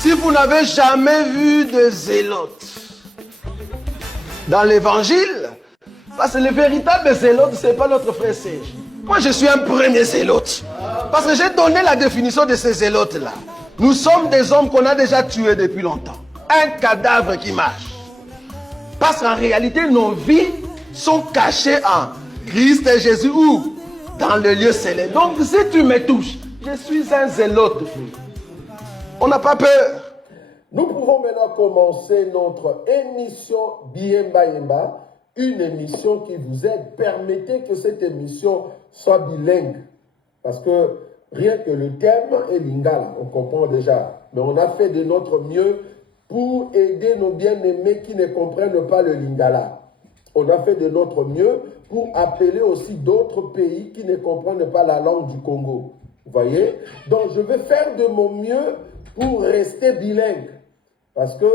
Si vous n'avez jamais vu de zélotes dans l'évangile, parce que le véritable zélote, ce n'est pas notre frère Serge. Moi, je suis un premier zélote. Parce que j'ai donné la définition de ces zélotes-là. Nous sommes des hommes qu'on a déjà tués depuis longtemps. Un cadavre qui marche. Parce qu'en réalité, nos vies sont cachées en Christ et Jésus ou dans le lieu céleste. Donc, si tu me touches, je suis un zélote. On n'a pas peur. Nous pouvons maintenant commencer notre émission Biyemba Yemba, une émission qui vous aide. Permettez que cette émission soit bilingue. Parce que rien que le thème est lingala, on comprend déjà. Mais on a fait de notre mieux pour aider nos bien-aimés qui ne comprennent pas le lingala. On a fait de notre mieux pour appeler aussi d'autres pays qui ne comprennent pas la langue du Congo. Vous voyez? Donc je vais faire de mon mieux pour rester bilingue. Parce que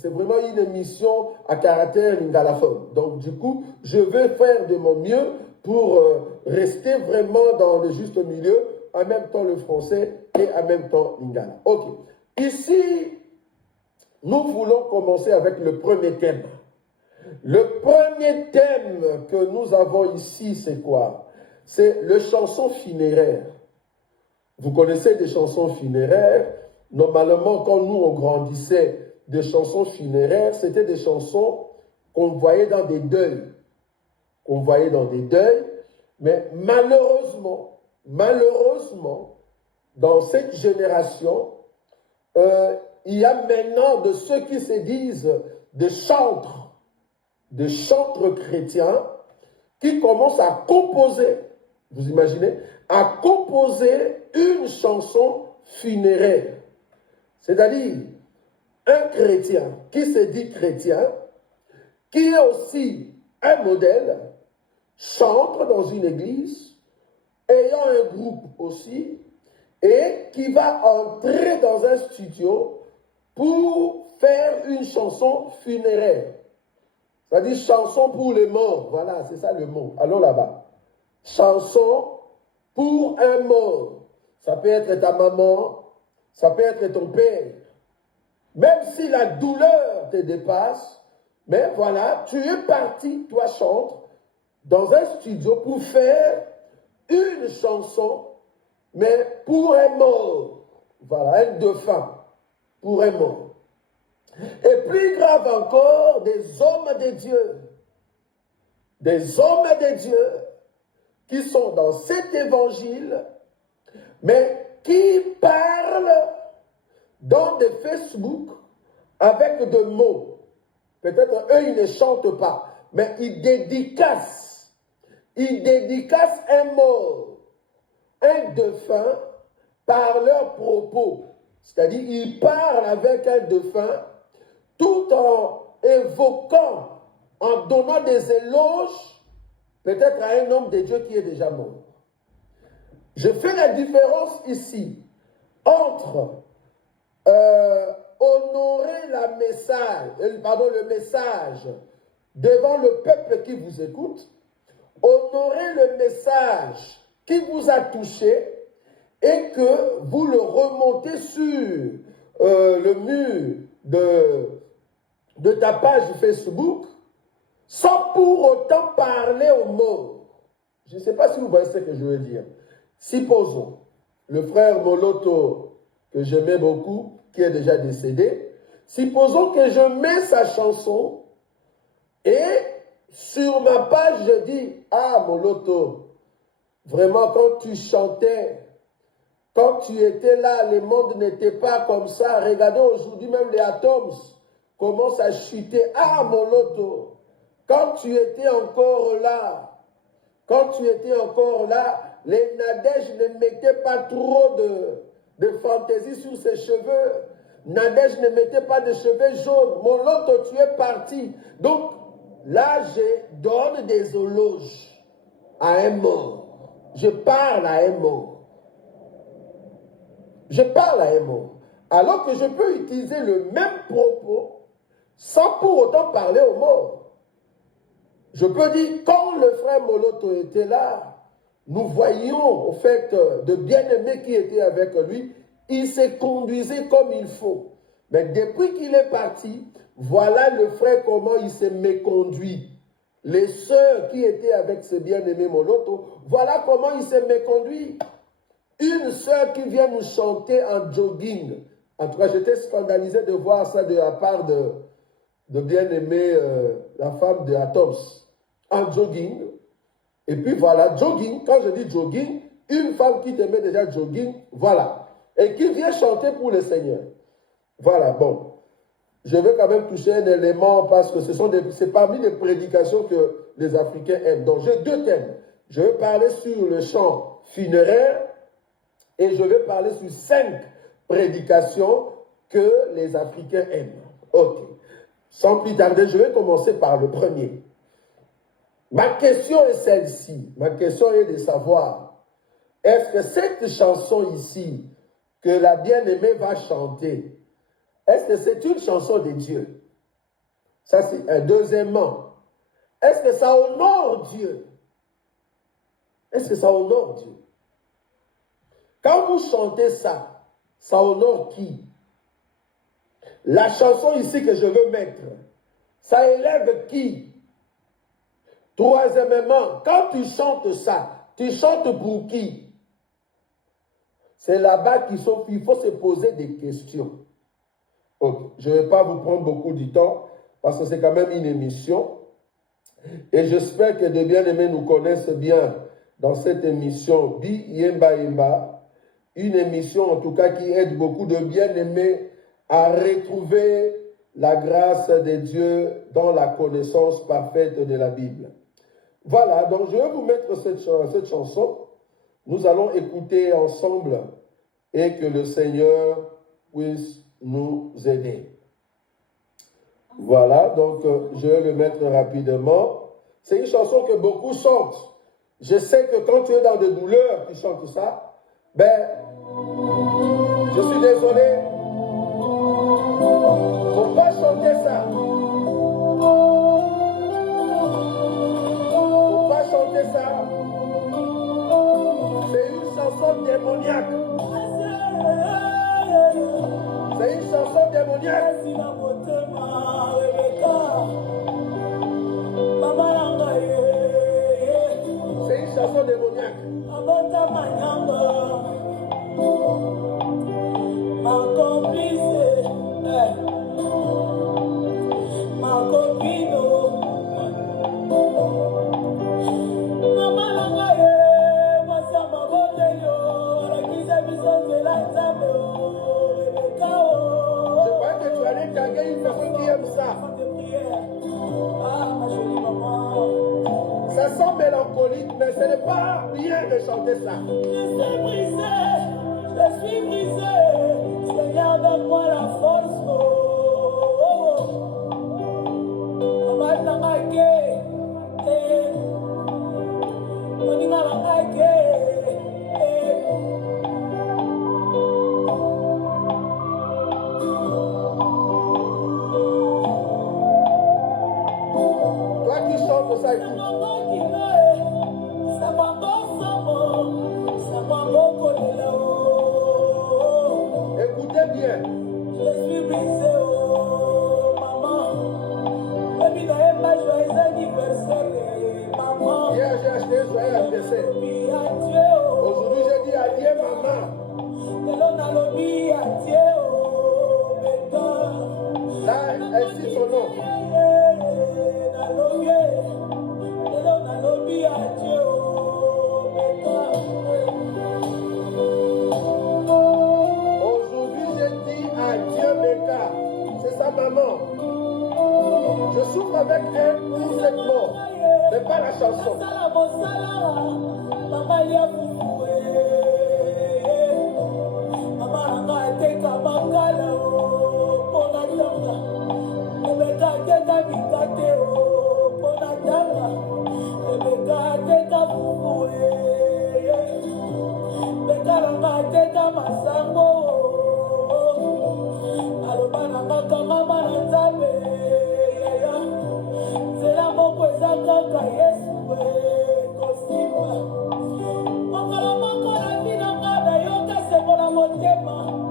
c'est vraiment une émission à caractère lingalaphone. Donc du coup, je vais faire de mon mieux pour rester vraiment dans le juste milieu, en même temps le français et en même temps lingala. Ok. Ici, nous voulons commencer avec le premier thème. Le premier thème que nous avons ici, c'est quoi? C'est le chanson funéraire. Vous connaissez des chansons funéraires? Normalement, quand nous, on grandissait, des chansons funéraires, c'était des chansons qu'on voyait dans des deuils. Qu'on voyait dans des deuils. Mais malheureusement, dans cette génération, il y a maintenant de ceux qui se disent des chantres chrétiens qui commencent à composer, vous imaginez, à composer une chanson funéraire. C'est-à-dire un chrétien qui se dit chrétien, qui est aussi un modèle, chantre dans une église, ayant un groupe aussi, et qui va entrer dans un studio pour faire une chanson funéraire. C'est-à-dire chanson pour les morts. Voilà, c'est ça le mot. Allons là-bas. Chanson pour un mort. Ça peut être ta maman, ça peut être ton père. Même si la douleur te dépasse, mais voilà, tu es parti, toi chantre, dans un studio pour faire une chanson, mais pour un mort. Voilà, un défunt, pour un mort. Et plus grave encore, des hommes de Dieu. Des hommes de Dieu qui sont dans cet évangile, mais qui parlent dans des Facebook avec des mots. Peut-être eux, ils ne chantent pas, mais ils dédicacent. Ils dédicacent un mort, un défunt, par leurs propos. C'est-à-dire, ils parlent avec un défunt tout en évoquant, en donnant des éloges, peut-être à un homme de Dieu qui est déjà mort. Je fais la différence ici entre honorer le message devant le peuple qui vous écoute, honorer le message qui vous a touché et que vous le remontez sur le mur de ta page Facebook sans pour autant parler aux morts. Je ne sais pas si vous voyez ce que je veux dire. Supposons le frère Moloto, que j'aimais beaucoup, qui est déjà décédé, supposons que je mets sa chanson et sur ma page je dis « Ah Moloto, vraiment quand tu chantais, quand tu étais là, le monde n'était pas comme ça. Regardez aujourd'hui même les atomes commencent à chuter. Ah Moloto, quand tu étais encore là, les Nadège ne mettaient pas trop de fantaisie sur ses cheveux. Nadège ne mettait pas de cheveux jaunes. Moloto, tu es parti. Donc, là, je donne des éloges à un mort. Je parle à un mort. Je parle à un mort. Alors que je peux utiliser le même propos sans pour autant parler aux morts. Je peux dire, quand le frère Moloto était là, nous voyions au fait de bien-aimés qui étaient avec lui, il se conduisait comme il faut. Mais depuis qu'il est parti, voilà le frère comment il s'est méconduit. Les sœurs qui étaient avec ce bien-aimé Moloto, voilà comment il s'est méconduit. Une sœur qui vient nous chanter en jogging. En tout cas, j'étais scandalisé de voir ça de la part de bien-aimé, la femme de Atos, en jogging. Et puis voilà, jogging, quand je dis jogging, une femme qui t'aimait déjà jogging, voilà. Et qui vient chanter pour le Seigneur. Voilà, bon. Je vais quand même toucher un élément parce que c'est parmi les prédications que les Africains aiment. Donc j'ai deux thèmes. Je vais parler sur le chant funéraire et je vais parler sur 5 prédications que les Africains aiment. Ok. Sans plus tarder, je vais commencer par le premier. Ma question est celle-ci. Ma question est de savoir, est-ce que cette chanson ici, que la bien-aimée va chanter, est-ce que c'est une chanson de Dieu? Ça, c'est un deuxièmement. Est-ce que ça honore Dieu? Est-ce que ça honore Dieu? Quand vous chantez ça, ça honore qui? La chanson ici que je veux mettre, ça élève qui? Troisièmement, quand tu chantes ça, tu chantes pour qui? C'est là-bas qu'il faut se poser des questions. Okay. Je ne vais pas vous prendre beaucoup de temps parce que c'est quand même une émission. Et j'espère que de bien-aimés nous connaissent bien dans cette émission Bi Yemba Yemba. Une émission en tout cas qui aide beaucoup de bien-aimés à retrouver la grâce de Dieu dans la connaissance parfaite de la Bible. Voilà, donc je vais vous mettre cette chanson. Nous allons écouter ensemble et que le Seigneur puisse nous aider. Voilà, donc je vais le mettre rapidement. C'est une chanson que beaucoup chantent. Je sais que quand tu es dans des douleurs, tu chantes ça. Ben, je suis désolé. Faut pas chanter ça. Faut pas chanter ça. C'est une chanson démoniaque. C'est une chanson démoniaque. C'est une chanson démoniaque. Ma complice, ma copine, je crois que tu allais taguer une personne qui aime ça. Ça sent mélancolique, mais ce n'est pas bien de chanter ça. Je suis brisé, Seigneur, donne-moi la force. Toi qui chantes ça, écoute. Écoutez bien. Je suis brisé, oh maman. Et puis d'ailleurs, pas joyeux anniversaire, maman. Hier, j'ai acheté un joyeux anniversaire. Aujourd'hui, j'ai dit adieu, maman. Là, elle cite son nom. Aujourd'hui, j'ai dit adieu, Becca. C'est sa maman. Je souffre avec elle pour cette mort, mais pas la chanson. Motema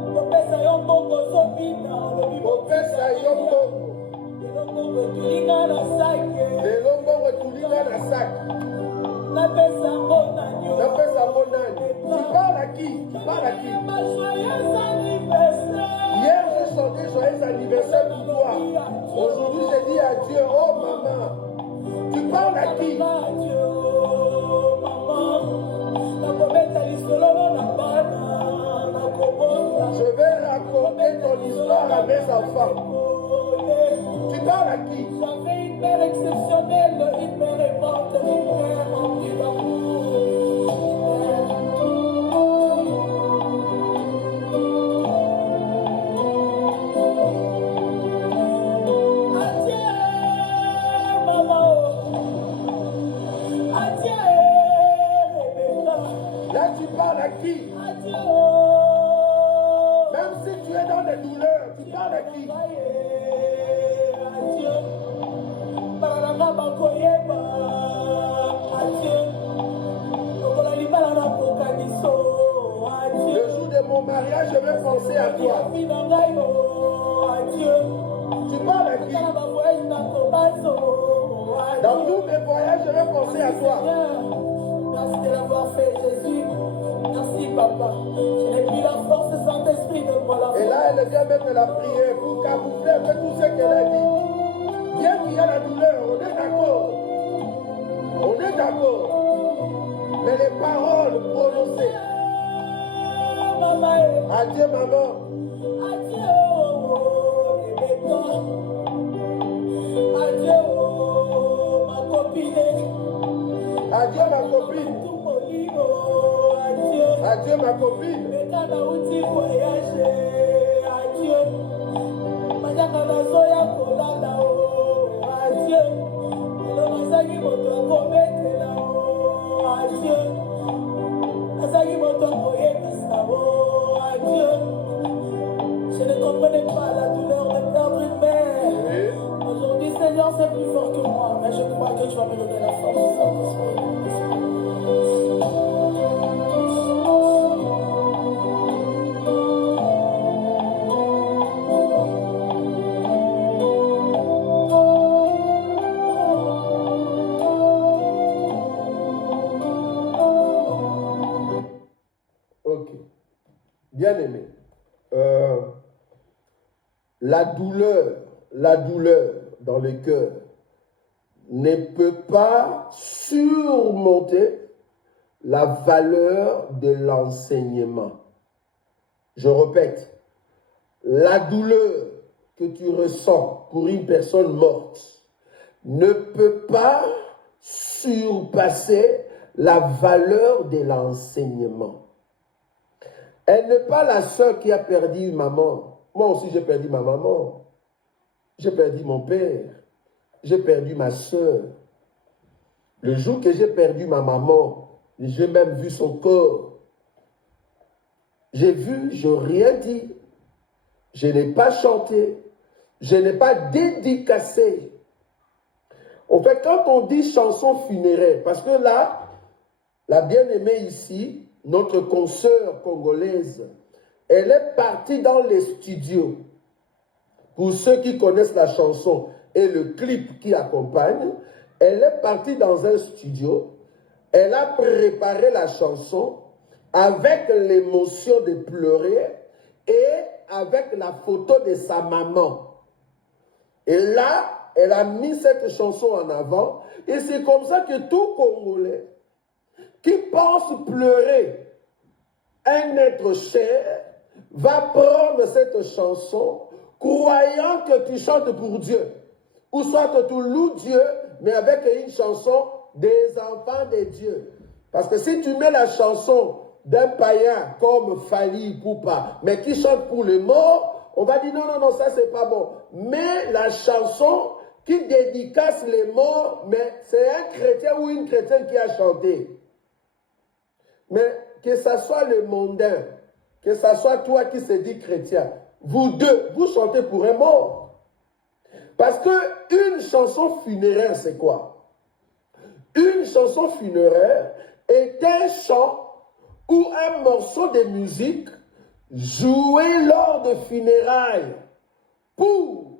Aujourd'hui, je dis à Dieu, oh maman, tu parles à qui? Je vais raconter ton histoire à mes enfants. Tu parles à qui? J'avais une mère exceptionnelle, une mère aimante, une mère remplie d'amour. Adieu, maman. Adieu, Rebecca. Là, tu parles à qui? Adieu. Même si tu es dans les douleurs, tu parles à qui? Adieu. Balanga bakoyeba. Adieu. Okolali balanga kokaniso. Adieu. Le jour de mon mariage, je vais penser à toi. Adieu. Tu parles à qui? Dans tous mes voyages, je vais penser à toi. Merci de l'avoir fait, Jésus. Merci, Papa. Je n'ai plus la force de Saint-Esprit de moi la force. Et là, elle vient mettre la prière pour camoufler un peu tout ce qu'elle a dit. Bien qu'il y a la douleur, on est d'accord. On est d'accord. Mais les paroles prononcées. Adieu, maman. Adieu, Rebecca. Adieu, ma copine. Adieu, ma copine. Adieu. Adieu, ma copine. Adieu. Manyaka nazoya kolanda o. Adieu. Lelo nazali moto akobetela o. Adieu. Nazali moto akoyebisa o. Adieu. Je ne comprenais pas la douleur de perdre une mère. Aujourd'hui, Seigneur, c'est plus fort que moi, mais je crois que tu vas me donner la force. Ok. Bien aimé. La douleur dans le cœur ne peut pas surmonter la valeur de l'enseignement. Je répète, la douleur que tu ressens pour une personne morte ne peut pas surpasser la valeur de l'enseignement. Elle n'est pas la seule qui a perdu une maman. Moi aussi, j'ai perdu ma maman. J'ai perdu mon père. J'ai perdu ma soeur. Le jour que j'ai perdu ma maman, j'ai même vu son corps. J'ai vu, je n'ai rien dit. Je n'ai pas chanté. Je n'ai pas dédicacé. En fait, quand on dit chanson funéraire, parce que là, la bien-aimée ici, notre consoeur congolaise, elle est partie dans les studios. Pour ceux qui connaissent la chanson et le clip qui accompagne, elle est partie dans un studio. Elle a préparé la chanson avec l'émotion de pleurer et avec la photo de sa maman. Et là, elle a mis cette chanson en avant. Et c'est comme ça que tout Congolais qui pense pleurer un être cher va prendre cette chanson croyant que tu chantes pour Dieu. Ou soit que tu loues Dieu, mais avec une chanson des enfants de Dieu. Parce que si tu mets la chanson d'un païen comme Fali Poupa, mais qui chante pour les morts, on va dire non, non, non, ça c'est pas bon. Mais la chanson qui dédicace les morts, mais c'est un chrétien ou une chrétienne qui a chanté. Mais que ça soit le mondain, que ça soit toi qui se dis chrétien, vous deux, vous chantez pour un mort. Parce que une chanson funéraire, c'est quoi? Une chanson funéraire est un chant ou un morceau de musique joué lors de funérailles pour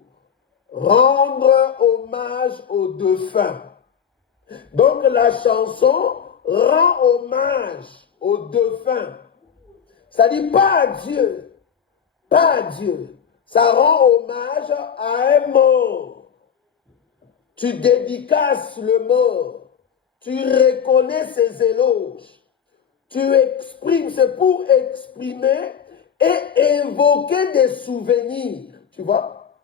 rendre hommage aux défunts. Donc la chanson rend hommage aux défunts. Ça dit pas à Dieu, pas à Dieu, Ça rend hommage à un mort. Tu dédicaces le mort. Tu reconnais ses éloges. Tu exprimes, c'est pour exprimer et évoquer des souvenirs. Tu vois?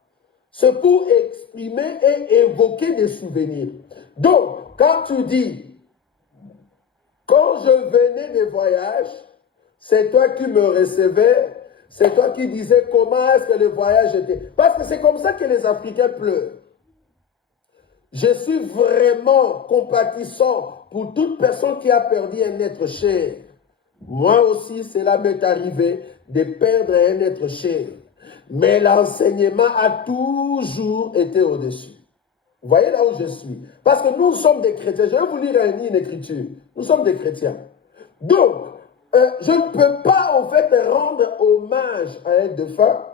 C'est pour exprimer et évoquer des souvenirs. Donc, quand tu dis, quand je venais des voyages, c'est toi qui me recevais, c'est toi qui disais comment est-ce que le voyage était. Parce que c'est comme ça que les Africains pleurent. Je suis vraiment compatissant pour toute personne qui a perdu un être cher. Moi aussi, cela m'est arrivé de perdre un être cher. Mais l'enseignement a toujours été au-dessus. Vous voyez là où je suis. Parce que nous sommes des chrétiens. Je vais vous lire une écriture. Nous sommes des chrétiens. Donc, je ne peux pas en fait rendre hommage à un défunt.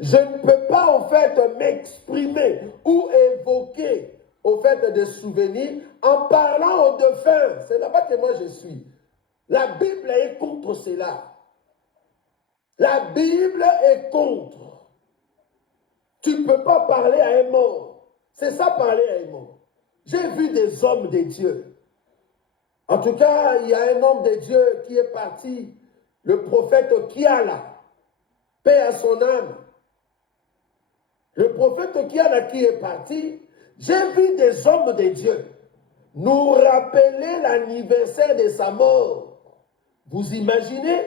Je ne peux pas en fait m'exprimer ou évoquer au fait des souvenirs en parlant au défunt. C'est là-bas que moi je suis. La Bible est contre cela. La Bible est contre. Tu ne peux pas parler à un mort. C'est ça parler à un mort. J'ai vu des hommes de Dieu. En tout cas, il y a un homme de Dieu qui est parti, le prophète Kiala, paix à son âme. Le prophète Kiala qui est parti, j'ai vu des hommes de Dieu nous rappeler l'anniversaire de sa mort. Vous imaginez?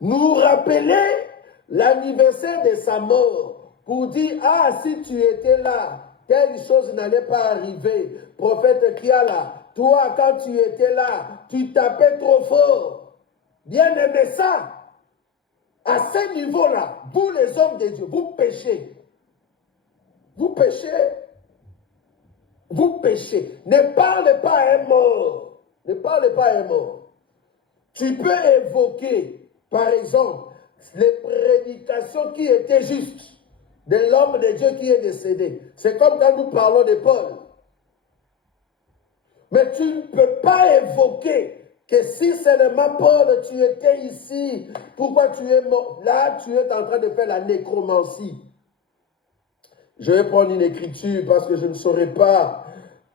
Nous rappeler l'anniversaire de sa mort pour dire, ah, si tu étais là, telle chose n'allait pas arriver. Prophète Kiala, toi, quand tu étais là, tu tapais trop fort. Bien aimé ça. À ce niveau-là, vous les hommes de Dieu, vous péchez. Vous péchez. Vous péchez. Ne parlez pas à un mort. Ne parlez pas à un mort. Tu peux évoquer, par exemple, les prédications qui étaient justes de l'homme de Dieu qui est décédé. C'est comme quand nous parlons de Paul. Mais tu ne peux pas évoquer que si seulement Paul, tu étais ici, pourquoi tu es mort? Là, tu es en train de faire la nécromancie. Je vais prendre une écriture parce que je ne saurais pas,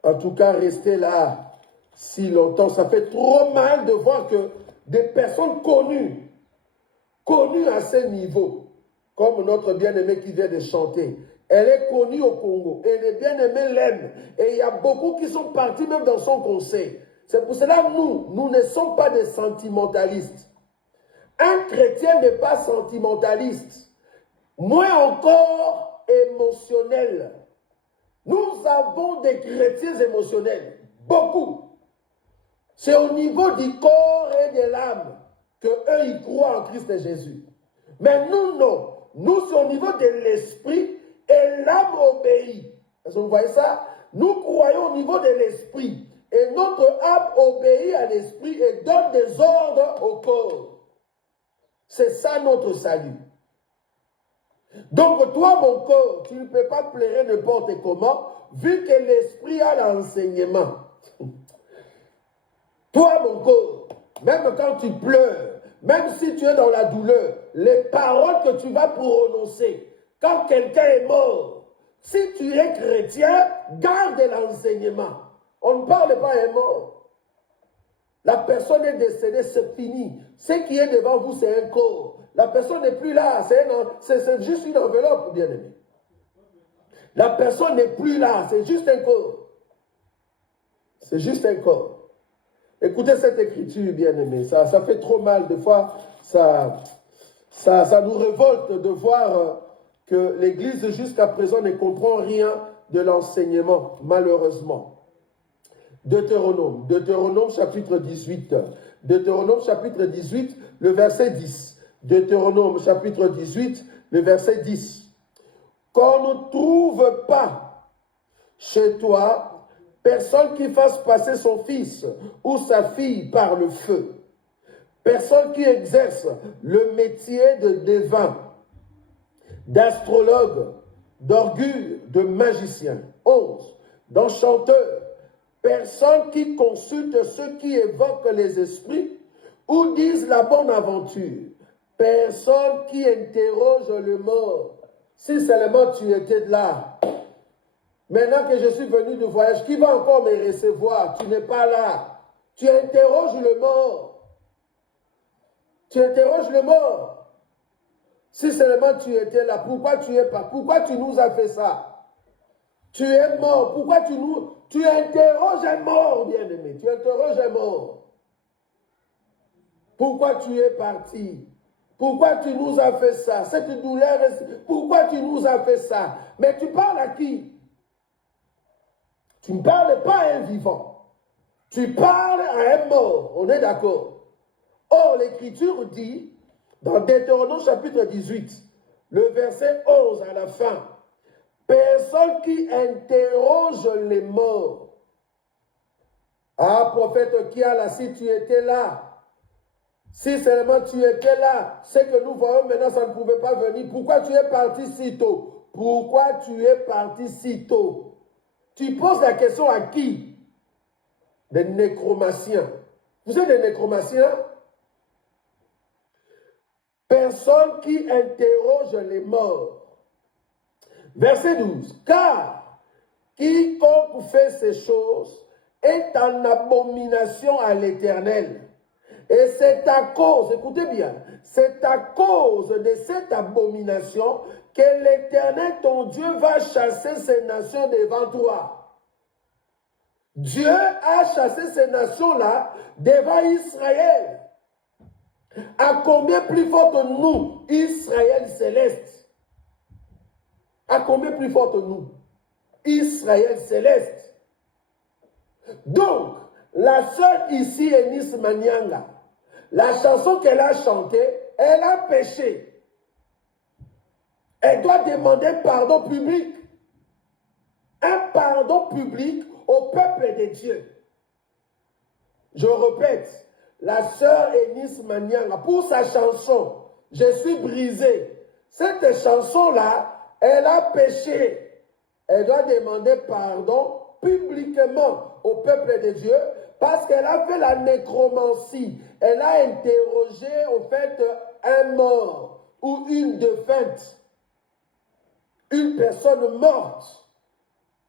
en tout cas, rester là si longtemps. Ça fait trop mal de voir que des personnes connues à ce niveau, comme notre bien-aimé qui vient de chanter, elle est connue au Congo, et les bien-aimés l'aiment, et il y a beaucoup qui sont partis même dans son conseil. C'est pour cela que nous ne sommes pas des sentimentalistes. Un chrétien n'est pas sentimentaliste, moins encore émotionnel. Nous avons des chrétiens émotionnels, beaucoup. C'est au niveau du corps et de l'âme qu'eux, ils croient en Christ Jésus. Mais nous, non. Nous, c'est au niveau de l'esprit et l'âme obéit. Est-ce que vous voyez ça? Nous croyons au niveau de l'esprit. Et notre âme obéit à l'esprit et donne des ordres au corps. C'est ça notre salut. Donc toi, mon corps, tu ne peux pas pleurer n'importe comment, vu que l'esprit a l'enseignement. Toi, mon corps, même quand tu pleures, même si tu es dans la douleur, les paroles que tu vas prononcer, quand quelqu'un est mort, si tu es chrétien, garde l'enseignement. On ne parle pas à un mort. La personne est décédée, c'est fini. Ce qui est devant vous, c'est un corps. La personne n'est plus là, c'est juste une enveloppe, bien-aimé. La personne n'est plus là, c'est juste un corps. C'est juste un corps. Écoutez cette écriture, bien-aimé, ça fait trop mal. Des fois, ça nous révolte de voir que l'Église jusqu'à présent ne comprend rien de l'enseignement, malheureusement. Deutéronome chapitre 18. Deutéronome chapitre 18, le verset 10. Deutéronome chapitre 18, le verset 10. Qu'on ne trouve pas chez toi personne qui fasse passer son fils ou sa fille par le feu. Personne qui exerce le métier de devin, d'astrologue, d'augure, de magicien. 11. D'enchanteur. Personne qui consulte ceux qui évoquent les esprits ou disent la bonne aventure. Personne qui interroge le mort. Si seulement tu étais là. Maintenant que je suis venu du voyage, qui va encore me recevoir? Tu n'es pas là. Tu interroges le mort. Tu interroges le mort. Si seulement tu étais là, pourquoi tu es pas? Pourquoi tu nous as fait ça? Tu es mort. Pourquoi tu interroges un mort, bien-aimé? Tu interroges un mort. Pourquoi tu es parti? Pourquoi tu nous as fait ça? Cette douleur, pourquoi tu nous as fait ça? Mais tu parles à qui? Tu ne parles pas à un vivant. Tu parles à un mort. On est d'accord. Or, l'Écriture dit, dans Deutéronome chapitre 18, le verset 11 à la fin, personne qui interroge les morts. Ah, prophète Kiala, si tu étais là, si seulement tu étais là, ce que nous voyons maintenant, ça ne pouvait pas venir. Pourquoi tu es parti si tôt? Pourquoi tu es parti si tôt? Tu poses la question à qui? Des nécromanciens. Vous êtes des nécromanciens? Personne qui interroge les morts. Verset 12. Car quiconque fait ces choses est en abomination à l'Éternel. Et c'est à cause, écoutez bien, c'est à cause de cette abomination que l'Éternel, ton Dieu, va chasser ces nations devant toi. Dieu a chassé ces nations-là devant Israël. À combien plus forte nous, Israël céleste? À combien plus forte nous, Israël céleste? Donc, la sœur ici, Eunice Manyanga, la chanson qu'elle a chantée, elle a péché. Elle doit demander pardon public. Un pardon public au peuple de Dieu. Je répète, la sœur Eunice Manyanga, pour sa chanson, je suis brisé. Cette chanson-là, elle a péché. Elle doit demander pardon publiquement au peuple de Dieu parce qu'elle a fait la nécromancie. Elle a interrogé, au fait, un mort ou une défunte. Une personne morte.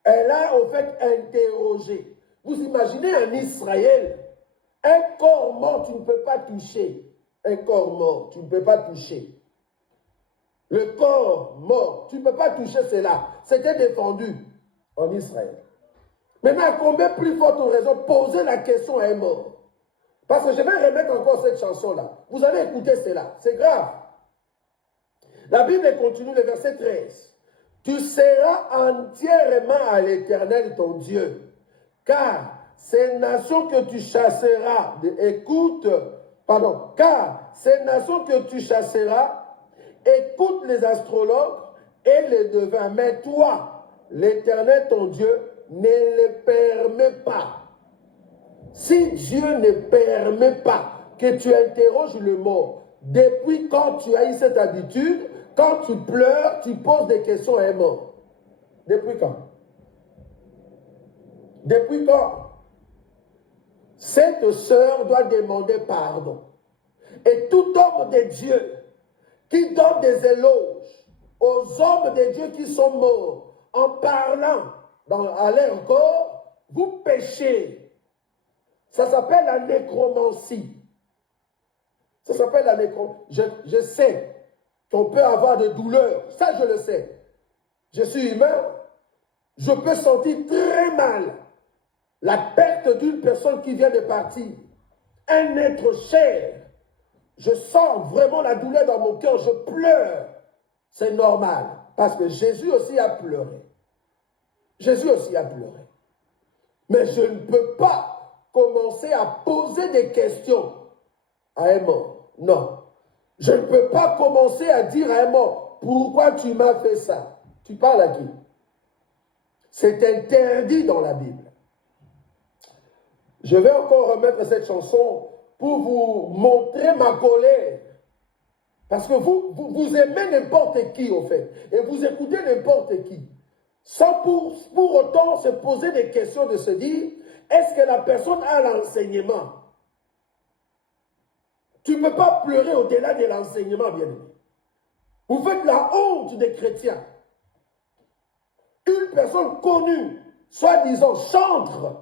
Elle a, au fait, interrogé. Vous imaginez en Israël, un corps mort, tu ne peux pas toucher. Un corps mort, tu ne peux pas toucher. Le corps mort, tu ne peux pas toucher cela. C'était défendu en Israël. Maintenant, à combien plus forte raison poser la question à un mort? Parce que je vais remettre encore cette chanson-là. Vous allez écouter cela. C'est grave. La Bible continue, le verset 13. Tu seras entièrement à l'Éternel ton Dieu, car ces nations que tu chasseras, car ces nations que tu chasseras, écoute les astrologues et les devins. Mais toi, l'Éternel ton Dieu, ne le permet pas. Si Dieu ne permet pas que tu interroges le mort, depuis quand tu as eu cette habitude, quand tu pleures, tu poses des questions à un mort. Depuis quand? Depuis quand? Cette sœur doit demander pardon. Et tout homme de Dieu qui donne des éloges aux hommes de Dieu qui sont morts en parlant à leur corps, vous péchez. Ça s'appelle la nécromancie. Ça s'appelle la nécromancie. Je sais qu'on peut avoir de douleurs. Ça, je le sais. Je suis humain. Je peux sentir très mal la perte d'une personne qui vient de partir. Un être cher. Je sens vraiment la douleur dans mon cœur. Je pleure. C'est normal. Parce que Jésus aussi a pleuré. Jésus aussi a pleuré. Mais je ne peux pas commencer à poser des questions à un mort. Non. Je ne peux pas commencer à dire à un mort, pourquoi tu m'as fait ça? Tu parles à qui? C'est interdit dans la Bible. Je vais encore remettre cette chanson pour vous montrer ma colère. Parce que vous aimez n'importe qui, au fait. Et vous écoutez n'importe qui. Sans pour autant se poser des questions de se dire, est-ce que la personne a l'enseignement? Tu ne peux pas pleurer au-delà de l'enseignement, bien-aimé. Vous faites la honte des chrétiens. Une personne connue, soi-disant chantre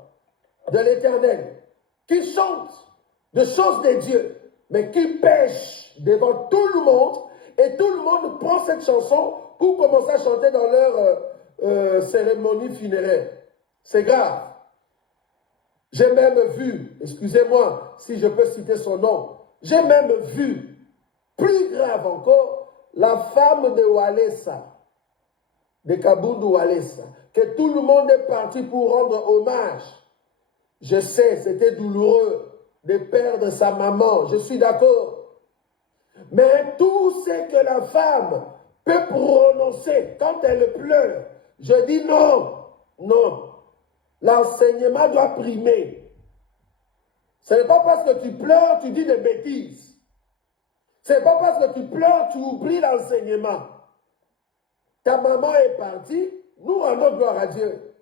de l'Éternel, qui chante des choses de Dieu, mais qui pêche devant tout le monde, et tout le monde prend cette chanson pour commencer à chanter dans leur cérémonie funéraire. C'est grave. J'ai même vu, excusez-moi si je peux citer son nom, j'ai même vu, plus grave encore, la femme de Walesa, de Kabundu Walesa, que tout le monde est parti pour rendre hommage. Je sais, c'était douloureux de perdre sa maman, je suis d'accord. Mais tout ce que la femme peut prononcer quand elle pleure, je dis non, non. L'enseignement doit primer. Ce n'est pas parce que tu pleures, tu dis des bêtises. Ce n'est pas parce que tu pleures, tu oublies l'enseignement. Ta maman est partie, nous rendons gloire à Dieu.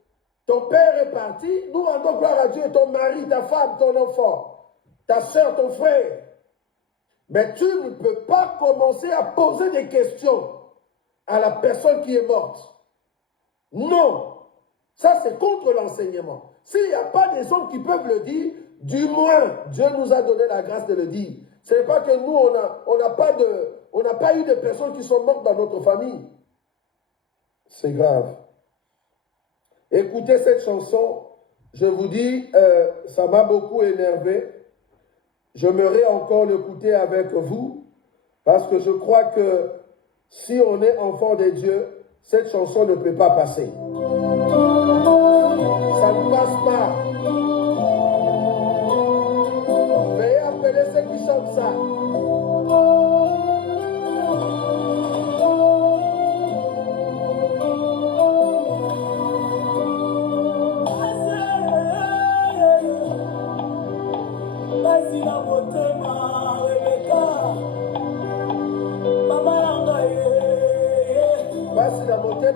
Ton père est parti, nous rendons gloire à Dieu. Ton mari, ta femme, ton enfant, ta soeur, ton frère. Mais tu ne peux pas commencer à poser des questions à la personne qui est morte. Non. Ça, c'est contre l'enseignement. S'il n'y a pas des hommes qui peuvent le dire, du moins, Dieu nous a donné la grâce de le dire. Ce n'est pas que nous, on n'a pas eu de personnes qui sont mortes dans notre famille. C'est grave. Écoutez cette chanson, je vous dis, ça m'a beaucoup énervé. J'aimerais encore l'écouter avec vous, parce que je crois que si on est enfant de Dieu, cette chanson ne peut pas passer. Ça ne passe pas. Veuillez appeler ceux qui chantent ça.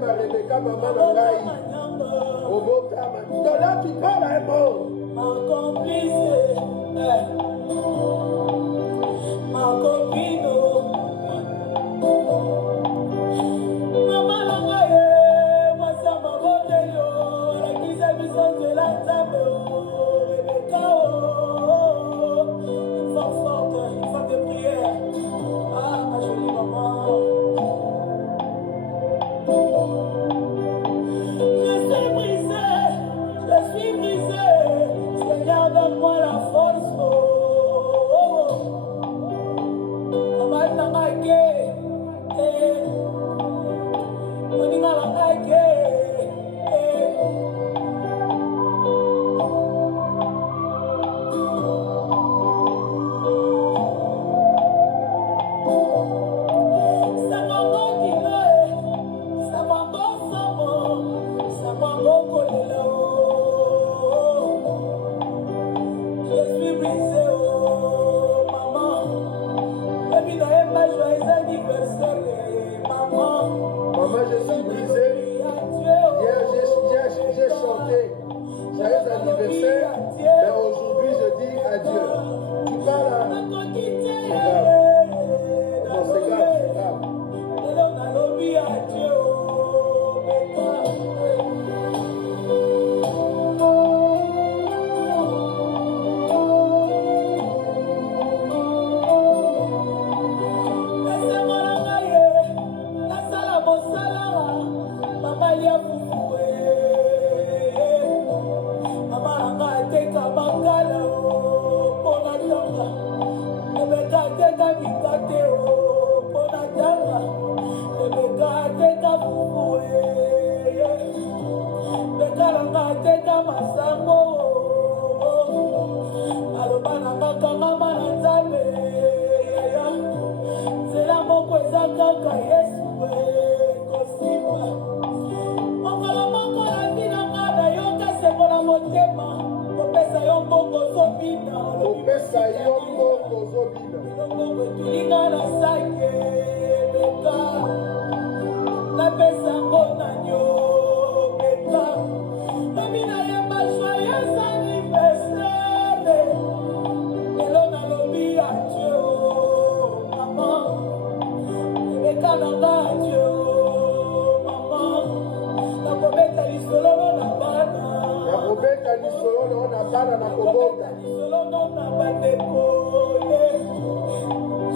Ma Rebecca, maman Nangaï. Au beau terme. Donc là, tu parles un mot. Ma complice, ma copine, maman Nangaï, ma soeur, ma beauté, la qui s'est mise de la table, Rebecca, une femme forte, une femme de prière. Ah, ma jolie maman. Donne-moi la force, Maman, je suis brisé. Hier, j'ai chanté joyeux anniversaire, mais aujourd'hui, je dis adieu. Tu parles à... C'est grave. Non, c'est grave, c'est grave. Joyeux anniversaire,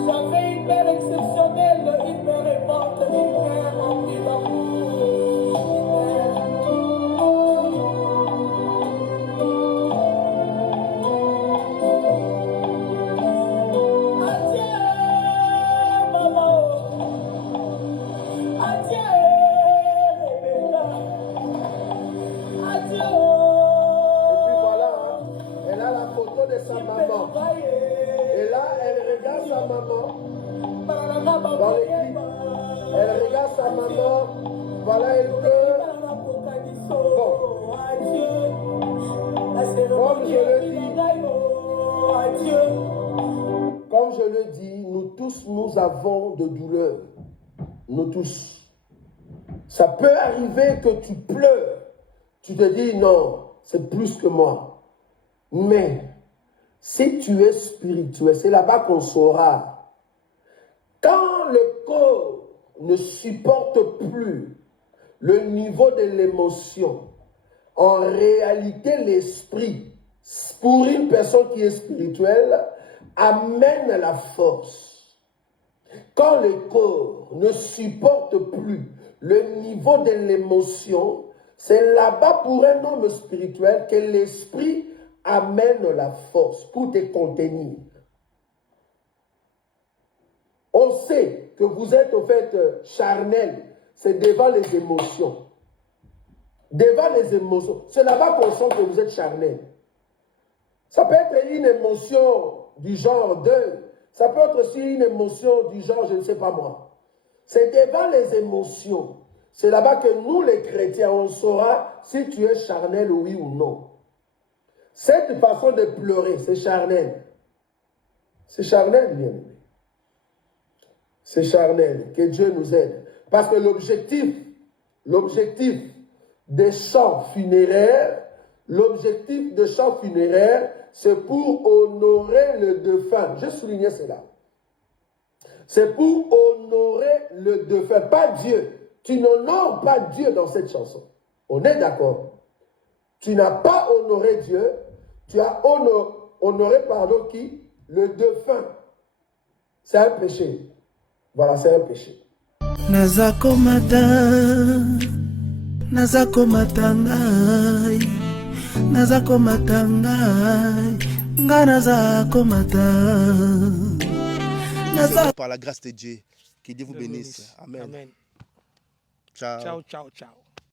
J'avais une mère exceptionnelle, une mère aimante, une mère remplie d'amour. Adieu, maman. Adieu, Rebecca. Adieu. Et puis voilà, hein, elle a la photo de sa maman. Et là, elle regarde sa maman dans l'équipe. Elle regarde sa maman. Voilà, elle pleure. Bon. Comme je le dis, nous tous, nous avons de douleurs. Nous tous. Ça peut arriver que tu pleures. Tu te dis, non, c'est plus que moi. Mais, si tu es spirituel, c'est là-bas qu'on saura. Quand le corps ne supporte plus le niveau de l'émotion, en réalité, l'esprit, pour une personne qui est spirituelle, amène la force. Quand le corps ne supporte plus le niveau de l'émotion, c'est là-bas pour un homme spirituel que l'esprit amène la force pour te contenir. On sait que vous êtes au fait charnel, c'est devant les émotions. Devant les émotions, c'est là-bas qu'on sent que vous êtes charnel. Ça peut être une émotion du genre deuil, ça peut être aussi une émotion du genre, je ne sais pas moi. C'est devant les émotions. C'est là-bas que nous, les chrétiens, on saura si tu es charnel, oui ou non. Cette façon de pleurer, c'est charnel. C'est charnel, bien aimé. C'est charnel. Que Dieu nous aide. Parce que l'objectif des chants funéraires, c'est pour honorer le défunt. Je soulignais cela. C'est pour honorer le défunt, pas Dieu. Tu n'honores pas Dieu dans cette chanson. On est d'accord. Tu n'as pas honoré Dieu, tu as honoré, qui? Le défunt. C'est un péché. Voilà, c'est un péché. Nazako matangai, par la grâce de Dieu. Que Dieu vous bénisse. Amen. Amen. Ciao. Ciao, ciao, ciao.